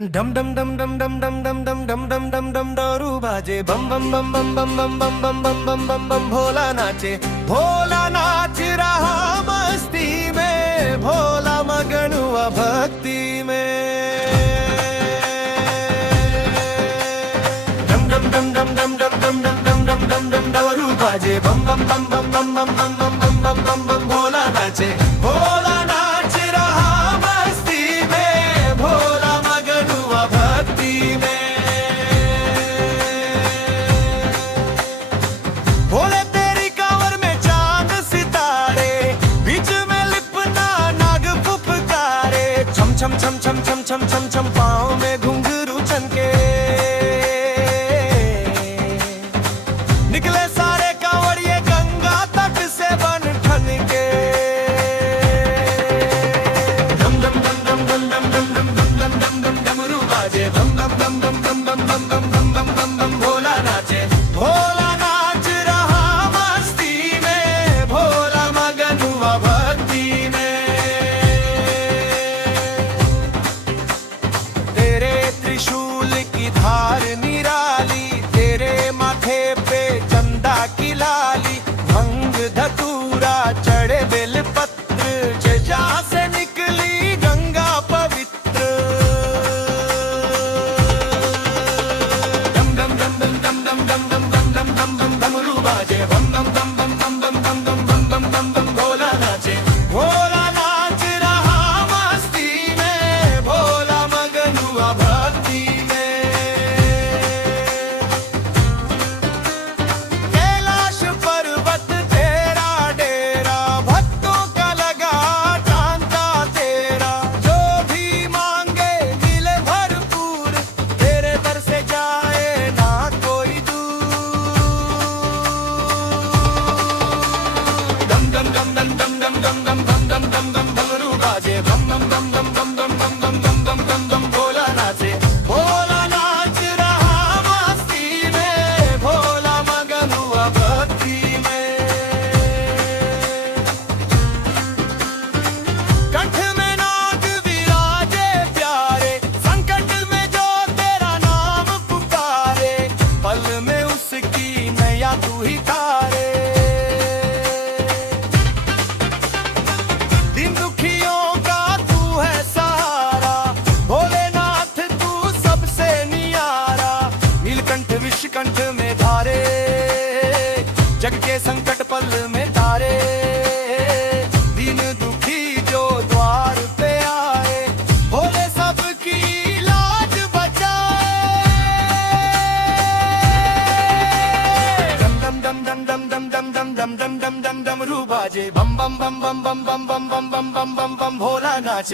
डम डम डम डम डम डम डम डम डम डम डम डम दारू बाजे बम बम बम बम बम बम बम बम बम बम बम बम भोला नाच रहा मस्ती में, भोला मगन हुआ भक्ति में। डम डम डम डम डम डम डम डम डम डम डम डम दारू बाजे बम बम बम बम बम बम बम बम बम बम बम बम भोला नाच रहा मस्ती में, भोला मगन हुआ भक्ति में। भोले तेरी कांवर में चांद सितारे, बीच में लिपना नाग फुफकारे, छम छम छम छम छम छम छम छम पाँव में घुंघरू चमके। निकले सारे कांवड़िए गंगा तट से बन ठन के। डम डम डम डम डम डम डम डम डम डम डम डम डमरू बाजे बम बम बम बम बम बम बम बम बम बम बम बम भोला नाच रहा मस्ती में, भोला मगन हुआ भक्ति में। तेरे त्रिशूल की धार निराली, तेरे माथे पे चंदा की लाली, भंग धतूरा चढ़े बेल पत्र, जहाँ से निकली गंगा पवित्र। डम डम डम डम डम डम डम डम डम डम डम डम डमरू बाजे बम बम बम बम बम बम बम बम बम बम बम बम भोला नाच रहा मस्ती में, भोला मगन हुआ भक्ति में। कैलाश पर्वत तेरा डेरा, भक्तों का लगा तांता तेरा, जो भी मांगे मिले भरपूर, तेरे दर से जाए ना कोई दूर। डम डम डम डम डम डम डम डम डम डम डम डम डमरू बाजे बम बम बम बम बम बम बम बम बम बम बम बम भोला नाच रहा मस्ती में, भोला मगन हुआ भक्ति में। कंठ में नाग विराजे प्यारे, संकट में जो तेरा नाम पुकारे, पल में उसकी नैया तू ही तारे। दिन दुखियों का तू है सहारा, भोलेनाथ तू सबसे नियारा। नीलकंठ विषकंठ में धारे, जग के संकट पल में तारे। दीन दुखी जो द्वार पे आए, भोले सबकी लाज बचाए। डम डम डम डम डम डम डम डम डम डम डम डम डमरू बाजे बम बम बम बम बम बम बम बम बम बम बम बम भोला नाच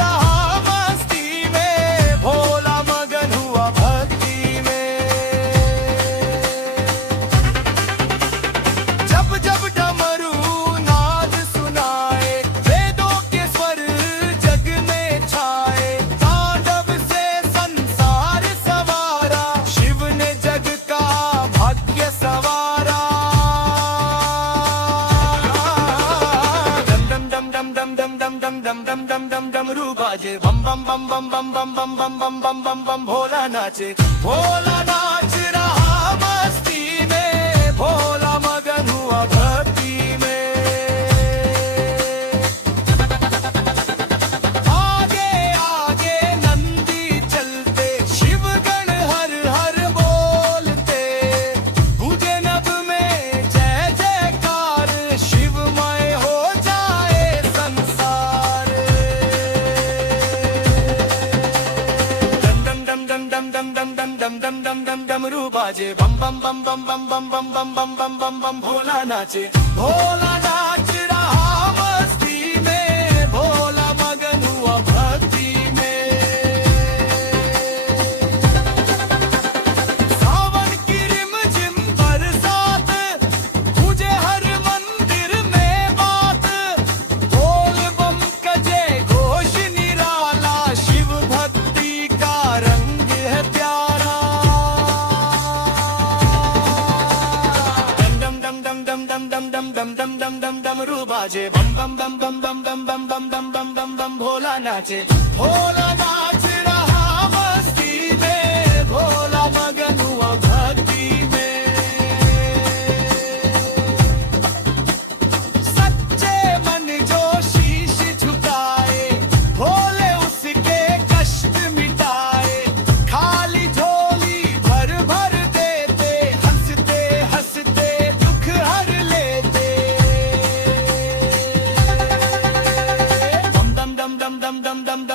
रहा मस्ती में, भोला मगन हुआ भक्ति में। जब जब डमरू नाद सुनाए, वेदों के स्वर जग में छाए, तांडव से संसार सवारा, शिव ने जग का भाग्य सवारा। डम डम डम डम डम डम डम डम डम डम डम डम डमरू बाजे बम बम बम बम बम बम बम बम बम बम बम बम भोला नाच रहा मस्ती में, भोला मगन हुआ भक्ति में। आगे आगे नंदी चलते, शिवगण हर हर बोलते, गूंजे नभ में जय जयकार, शिवमय हो जाए संसार। डम डम डम डम डम डम डम डम डम डम डम डम डमरू बाजे बम बम बम बम बम बम बम बम बम बम बम बम भोला नाच रहा मस्ती में, भोला मगन हुआ भक्ति में। सावन की रिमझिम बरसात, गूंजे हर मंदिर में बात, बोल बम का जय घोष निराला, शिव भक्ति का रंग है प्यारा। डम डम डम डम डम डम डम डम डम डम डम डमरू बाजे बम बम बम बम बम बम बम बम बम बम बम भोला नाच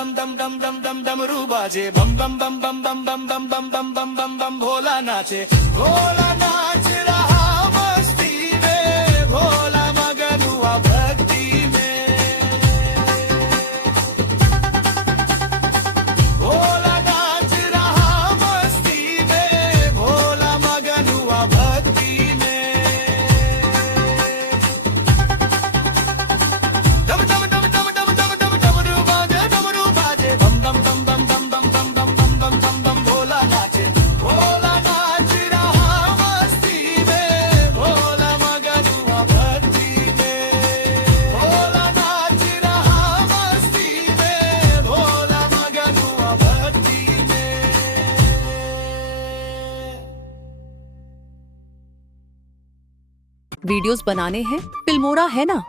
डम डम डम डम डम डमरू बाजे बम बम बम बम बम बम बम बम बम बम बम बम भोला नाचे भोला नाच रहा मस्ती में भोला मगन हुआ भक्ति में भोला नाच रहा मस्ती में भोला मगन हुआ भक्ति में डम डम डम डम डम डम डम डमरू बाजे बम बम बम बम बम बम बम बम बम बम बम बम भोला नाचे भोला नाच रहा मस्ती में भोला मगन हुआ भक्ति में भोला नाच रहा मस्ती में भोला मगन हुआ भक्ति में वीडियोस बनाने हैं फिल्मोरा है ना।